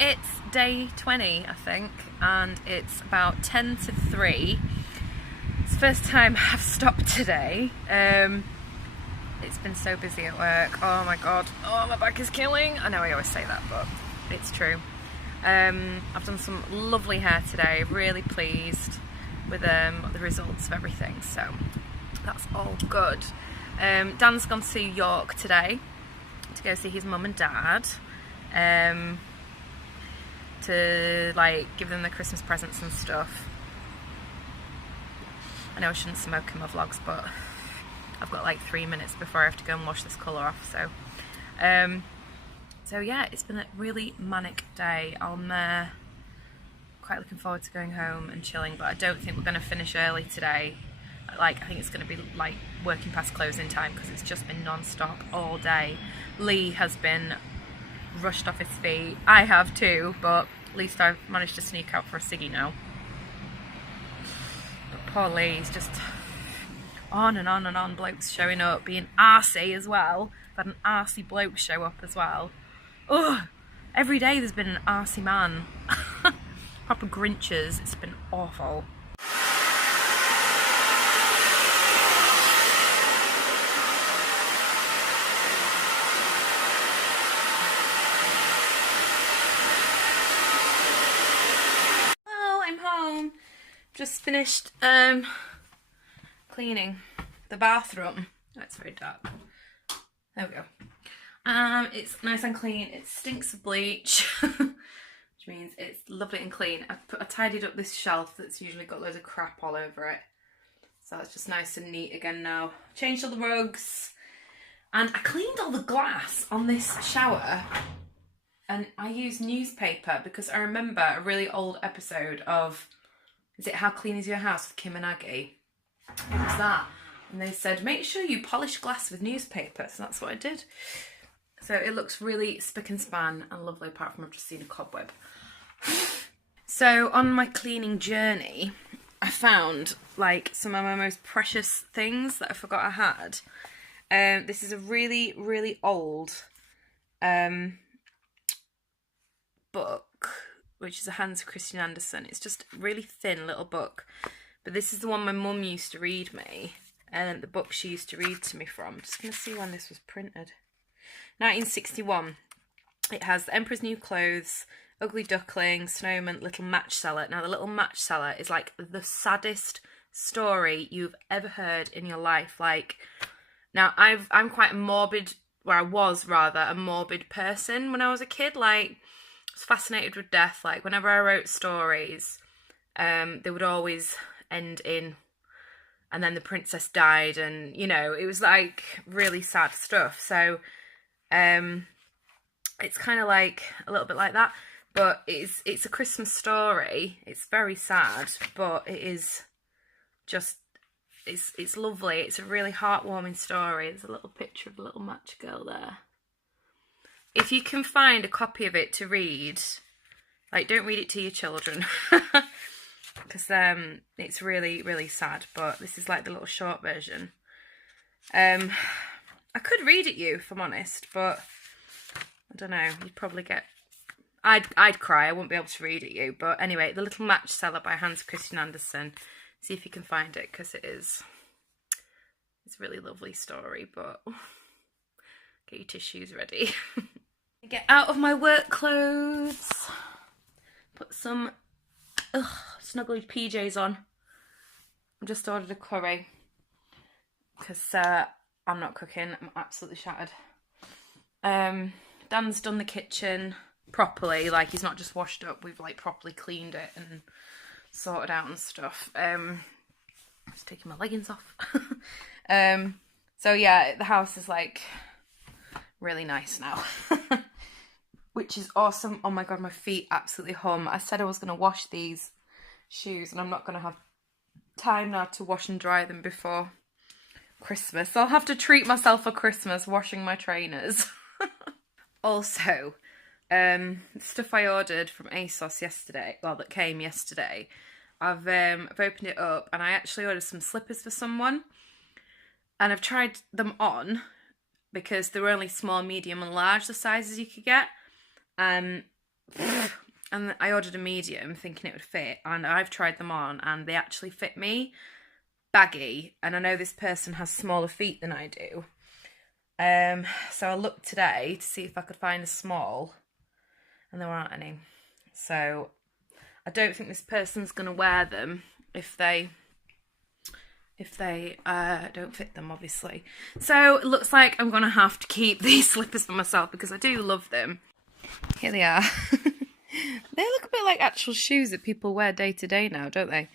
It's day 20, I think, and it's about 10 to 3. It's the first time I've stopped today. It's been so busy at work. Oh my god. Oh, my back is killing. I know I always say that, but it's true. I've done some lovely hair today. Really pleased with the results of everything, so that's all good. Dan's gone to York today to go see his mum and dad, to like give them the Christmas presents and stuff. I know I shouldn't smoke in my vlogs, but I've got like 3 minutes before I have to go and wash this colour off, so yeah, it's been a really manic day. I'm quite looking forward to going home and chilling, but I don't think we're going to finish early today. Like, I think it's going to be like working past closing time because it's just been non-stop all day. Lee has been rushed off his feet. I have too, but at least I've managed to sneak out for a ciggy now. But poor Lee's just on and on and on, blokes showing up, being arsey as well. I've had an arsey bloke show up as well. Ugh, every day there's been an arsey man. Proper Grinches, it's been awful. Oh, I'm home. Just finished cleaning the bathroom. Oh, it's very dark. There we go. It's nice and clean. It stinks of bleach, which means it's lovely and clean. I tidied up this shelf that's usually got loads of crap all over it, so it's just nice and neat again now. Changed all the rugs, and I cleaned all the glass on this shower, and I used newspaper because I remember a really old episode of, is it How Clean Is Your House with Kim and Aggie? It was that. And they said, make sure you polish glass with newspaper. So that's what I did. So it looks really spick and span and lovely, apart from I've just seen a cobweb. So on my cleaning journey, I found like some of my most precious things that I forgot I had. This is a really, really old book, which is a Hans Christian Andersen. It's just a really thin little book. But this is the one my mum used to read me, and the book she used to read to me from. I'm just going to see when this was printed. 1961. It has The Emperor's New Clothes, Ugly Duckling, Snowman, Little Match Seller. Now, the Little Match Seller is like the saddest story you've ever heard in your life. Like, now I'm quite a morbid, I was rather a morbid person when I was a kid. Like, I was fascinated with death. Like, whenever I wrote stories, they would always end in, and then the princess died, and you know, it was like really sad stuff. So it's kind of like a little bit like that, but it's a Christmas story. It's very sad, but it is just, it's lovely. It's a really heartwarming story. There's a little picture of a little match girl there. If you can find a copy of it to read, like, don't read it to your children. Because it's really, really sad, but this is like the little short version. I could read it you, if I'm honest, but I don't know, you'd probably get, I'd cry. I wouldn't be able to read it you, but anyway, The Little Match Seller by Hans Christian Andersen. See if you can find it, because it's a really lovely story, but get your tissues ready. Get out of my work clothes, put some snuggly PJs on. I just ordered a curry because I'm not cooking. I'm absolutely shattered. Dan's done the kitchen properly. Like, he's not just washed up. We've like properly cleaned it and sorted out and stuff. Just taking my leggings off. So yeah, the house is like really nice now. Which is awesome. Oh my god, my feet absolutely hum. I said I was going to wash these shoes, and I'm not going to have time now to wash and dry them before Christmas. I'll have to treat myself for Christmas washing my trainers. Also, stuff I ordered from ASOS yesterday, well, that came yesterday, I've opened it up, and I actually ordered some slippers for someone, and I've tried them on because they were only small, medium and large, the sizes you could get. And I ordered a medium thinking it would fit, and I've tried them on and they actually fit me. Baggy, and I know this person has smaller feet than I do. So I looked today to see if I could find a small, and there aren't any. So I don't think this person's going to wear them if they don't fit them, obviously. So it looks like I'm going to have to keep these slippers for myself because I do love them. Here they are. They look a bit like actual shoes that people wear day to day now, don't they?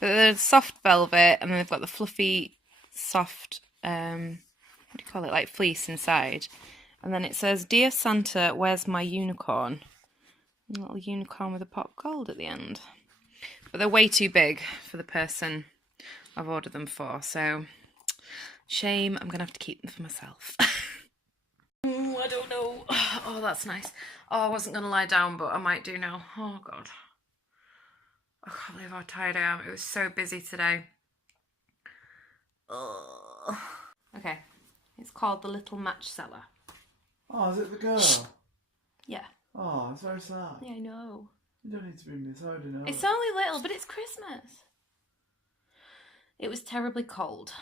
But they're soft velvet, and then they've got the fluffy, soft, what do you call it, like fleece inside. And then it says, "Dear Santa, where's my unicorn?" A little unicorn with a pot of gold at the end. But they're way too big for the person I've ordered them for, so shame, I'm going to have to keep them for myself. I don't know. Oh, that's nice. Oh, I wasn't going to lie down, but I might do now. Oh, God. I can't believe how tired I am. It was so busy today. Ugh. Okay. It's called The Little Match Seller. Oh, is it the girl? Yeah. Oh, it's very sad. Yeah, I know. You don't need to bring this out, you know. It's only little, but it's Christmas. It was terribly cold.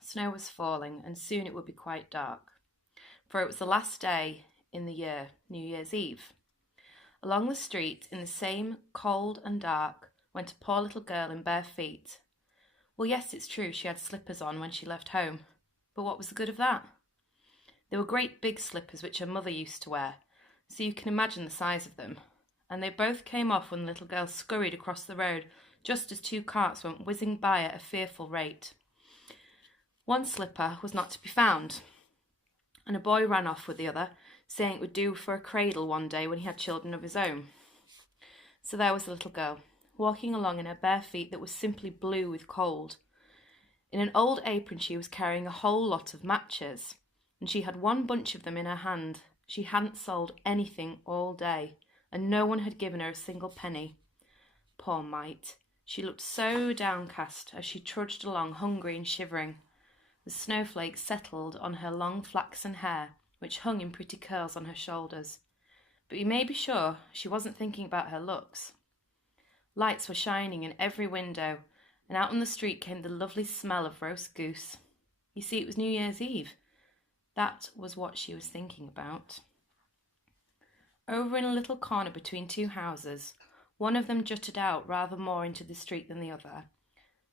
Snow was falling, and soon it would be quite dark. For it was the last day in the year, New Year's Eve. Along the street, in the same cold and dark, went a poor little girl in bare feet. Well, yes, it's true, she had slippers on when she left home. But what was the good of that? They were great big slippers which her mother used to wear, so you can imagine the size of them. And they both came off when the little girl scurried across the road, just as two carts went whizzing by at a fearful rate. One slipper was not to be found, and a boy ran off with the other, saying it would do for a cradle one day when he had children of his own. So there was the little girl, walking along in her bare feet that was simply blue with cold. In an old apron she was carrying a whole lot of matches, and she had one bunch of them in her hand. She hadn't sold anything all day, and no one had given her a single penny. Poor mite, she looked so downcast as she trudged along, hungry and shivering. The snowflakes settled on her long flaxen hair, which hung in pretty curls on her shoulders. But you may be sure she wasn't thinking about her looks. Lights were shining in every window, and out on the street came the lovely smell of roast goose. You see, it was New Year's Eve. That was what she was thinking about. Over in a little corner between two houses, one of them jutted out rather more into the street than the other.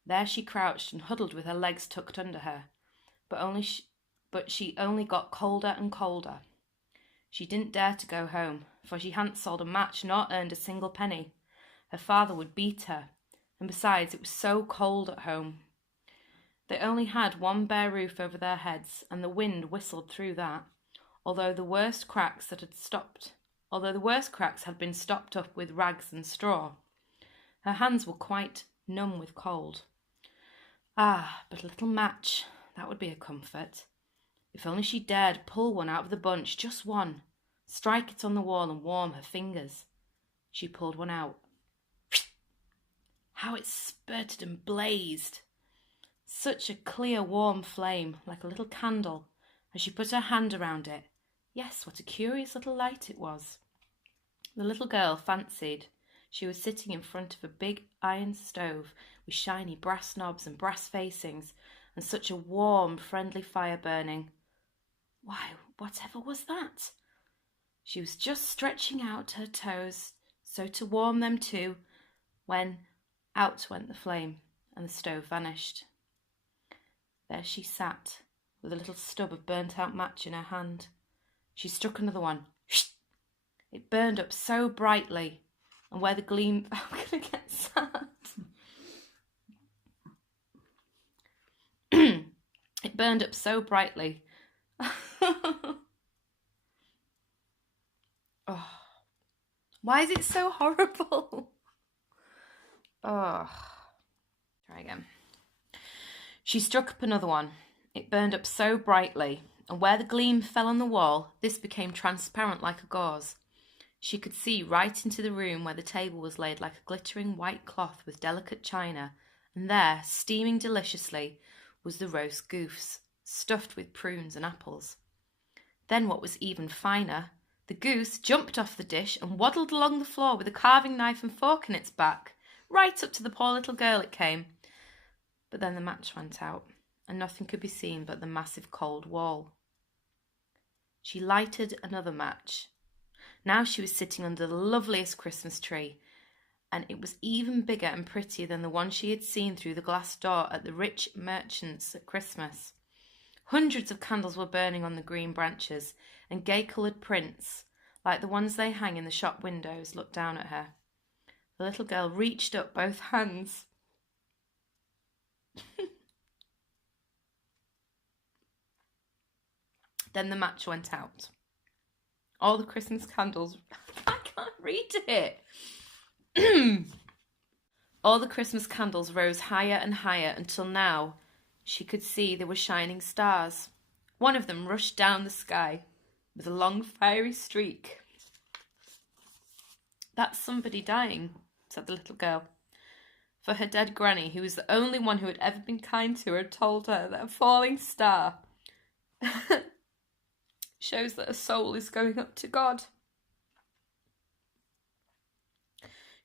There she crouched and huddled with her legs tucked under her, but she only got colder and colder. She didn't dare to go home, for she hadn't sold a match nor earned a single penny. Her father would beat her, and besides, it was so cold at home. They only had one bare roof over their heads, and the wind whistled through that, although the worst cracks had been stopped up with rags and straw. Her hands were quite numb with cold. Ah, but a little match, that would be a comfort. If only she dared pull one out of the bunch, just one, strike it on the wall and warm her fingers. She pulled one out. How it spurted and blazed! Such a clear, warm flame, like a little candle, as she put her hand around it. Yes, what a curious little light it was. The little girl fancied she was sitting in front of a big iron stove with shiny brass knobs and brass facings, and such a warm, friendly fire burning. Why, whatever was that? She was just stretching out her toes so to warm them too, when out went the flame and the stove vanished. There she sat, with a little stub of burnt-out match in her hand. She struck another one. It burned up so brightly, and where the gleam... I'm going to get sad. It burned up so brightly. Oh, why is it so horrible? Oh, try again. She struck up another one. It burned up so brightly, and where the gleam fell on the wall, this became transparent like a gauze. She could see right into the room where the table was laid like a glittering white cloth with delicate china, and there, steaming deliciously, was the roast goose, stuffed with prunes and apples. Then what was even finer, The goose jumped off the dish and waddled along the floor with a carving knife and fork in its back. Right up to the poor little girl it came. But then the match went out, and nothing could be seen but the massive cold wall. She lighted another match. Now she was sitting under the loveliest Christmas tree, and it was even bigger and prettier than the one she had seen through the glass door at the rich merchant's at Christmas. Hundreds of candles were burning on the green branches, and gay-coloured prints, like the ones they hang in the shop windows, looked down at her. The little girl reached up both hands. Then the match went out. All the Christmas candles... I can't read it! All the Christmas candles rose higher and higher until now she could see they were shining stars. One of them rushed down the sky with a long fiery streak. "That's somebody dying," said the little girl. For her dead granny, who was the only one who had ever been kind to her, had told her that a falling star shows that a soul is going up to God.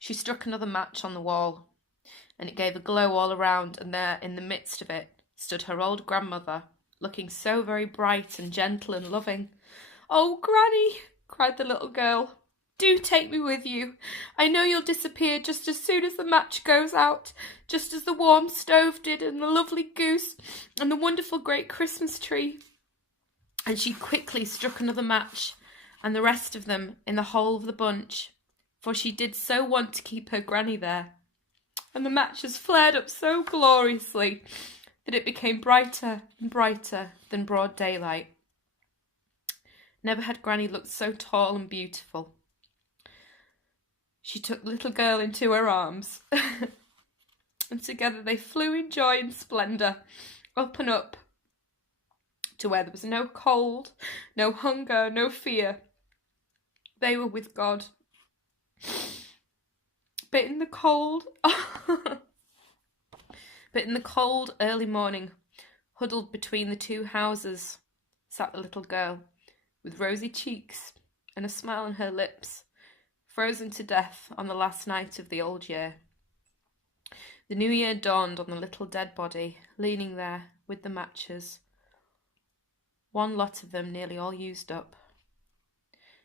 She struck another match on the wall, and it gave a glow all around, and there, in the midst of it, stood her old grandmother, looking so very bright and gentle and loving. "Oh, Granny," cried the little girl, "do take me with you. I know you'll disappear just as soon as the match goes out, just as the warm stove did, and the lovely goose, and the wonderful great Christmas tree." And she quickly struck another match, and the rest of them in the whole of the bunch, for she did so want to keep her granny there. And the matches flared up so gloriously that it became brighter and brighter than broad daylight. Never had Granny looked so tall and beautiful. She took the little girl into her arms, and together they flew in joy and splendour, up and up, to where there was no cold, no hunger, no fear. They were with God. But in the cold early morning, huddled between the two houses, sat the little girl, with rosy cheeks and a smile on her lips, frozen to death on the last night of the old year. The new year dawned on the little dead body, leaning there with the matches, one lot of them nearly all used up.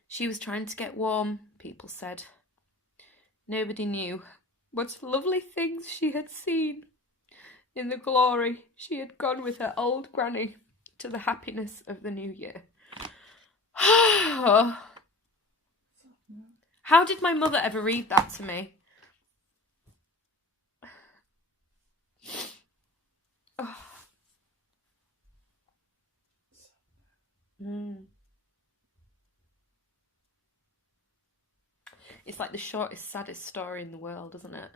She was trying to get warm, people said. Nobody knew what lovely things she had seen. In the glory, she had gone with her old granny to the happiness of the new year. How did my mother ever read that to me? Oh. It's like the shortest, saddest story in the world, isn't it?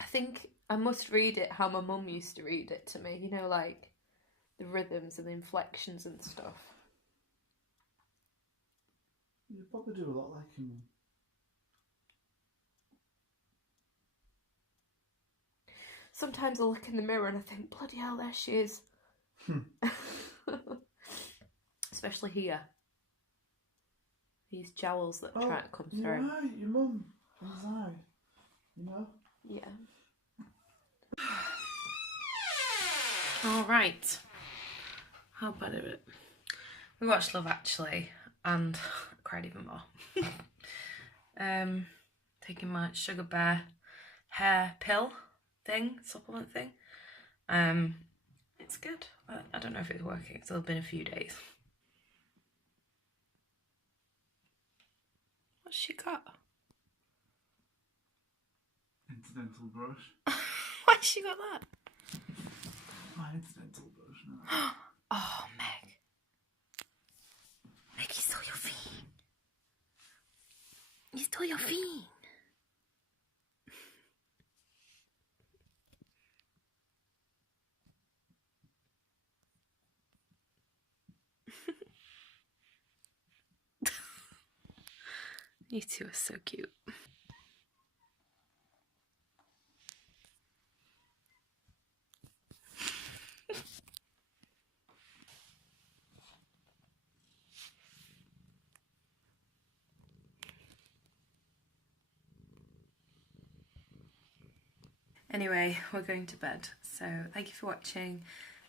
I think I must read it how my mum used to read it to me, you know, like the rhythms and the inflections and stuff. You probably do a lot like your mum. Sometimes I look in the mirror and I think, bloody hell, there she is. Especially here. These jowls that try to come through. You're right, your mum. Inside. You know? Yeah. Alright. How bad is it? We watched Love Actually and I cried even more. Taking my Sugar Bear hair pill thing, supplement thing. It's good. I don't know if it's working. It's only been a few days. What's she got? Incidental brush. Why's she got that? My incidental brush now. Oh, Meg. Meg, you stole your fiend. You stole your fiend. You two are so cute. Anyway, we're going to bed. So thank you for watching.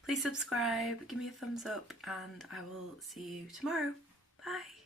Please subscribe, give me a thumbs up, and I will see you tomorrow. Bye.